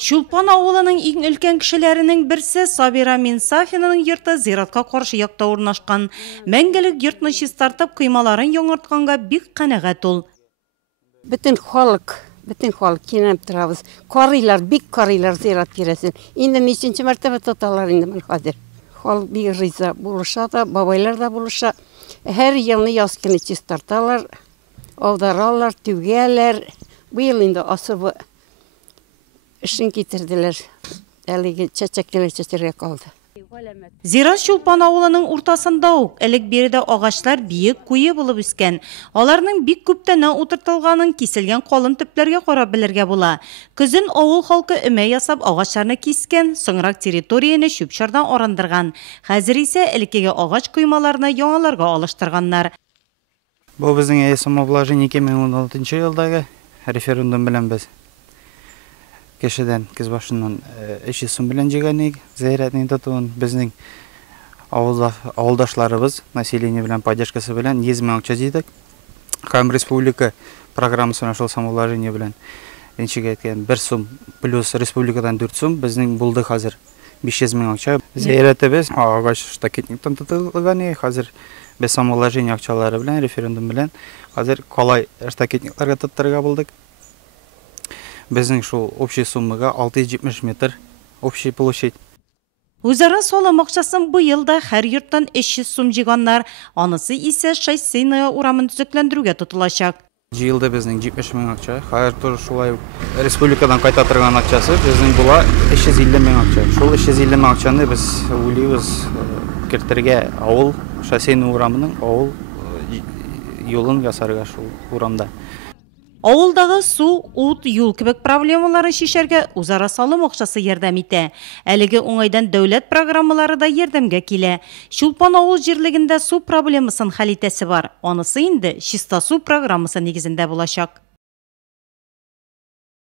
Шулпан авылының иң өлкән кешеләренең берсе Сабира Минсафинаның йорты зиратка каршы якта урнашкан. Мәңгелек йортны чистартып, кыймаларын яңартканга бик канәгать ул. Bütün халык кинәп торабыз. Карыйлар, бик карыйлар зират тирәсен. Инде ниченче мәртәбә тоталар инде мен хәзер. Халык бик риза булыша да, бабайлар да булыша. Һәр елны яз көне чистарталар, аударалар, түгәләр. Бу ел инде асыбы işin getirdiler. Әлеге чәчәкләр чәчәргә калды. Зират Шулпан авылының уртасында ук элек биредә агачлар биек куе булып үскән. Аларның бик күптән утыртылганын киселгән калын төпләргә карап белергә була. Көзен авыл халкы өмә ясап агачларны кискән, соңрак территорияне шүп-чардан арандырган. Хәзер исә элеккеге агач кыймаларны яңаларга алыштырганнар. Бу безнең самообложение 2016 елдагы референдум белән без кешедән кыз башыннан 300 сум белән җигәнек, зәйрәтне тотуын безнең авылдашларыбыз население белән поддержкасы белән 100 мең акча җыйдык. Һәм республика программасына шул самообложение белән иншигә әйткән 1 сум плюс республикадан 4 сум безнең булды хәзер 500 мең акча. Зәйрәтебез агач штакетниктан тотылган, хәзер без самообложение акчалары белән референдум белән хәзер калай штакетникларга тоттырга булдык. Безнең шул общий суммага 670 метр общий площадь. Үзара салым акчасын бу елда һәр йорттан 300 сум җыйганнар, анысы исә Шайсыйная урамын төзекләндерүгә тотылачак. Җыелды безнең 70 мең акча. Хәзер тур шулай республикадан кайта торган акчасы безнең була 350 мең акча. Шул 350 мең акчаны без уйлыйбыз кертергә авыл Шайсыйная урамының авыл юлын ясарга шул урамда. Авылдагы су, ут, юл кебек проблемаларын шишәргә үзара салым акчасы ярдәм итә. Әлеге уңайдан дәүләт программалары да ярдәмгә килә. Шулпан авыл җирлегендә су проблемасын хәл итәсе бар. Анысы инде чиста су программасы нигезендә булачак.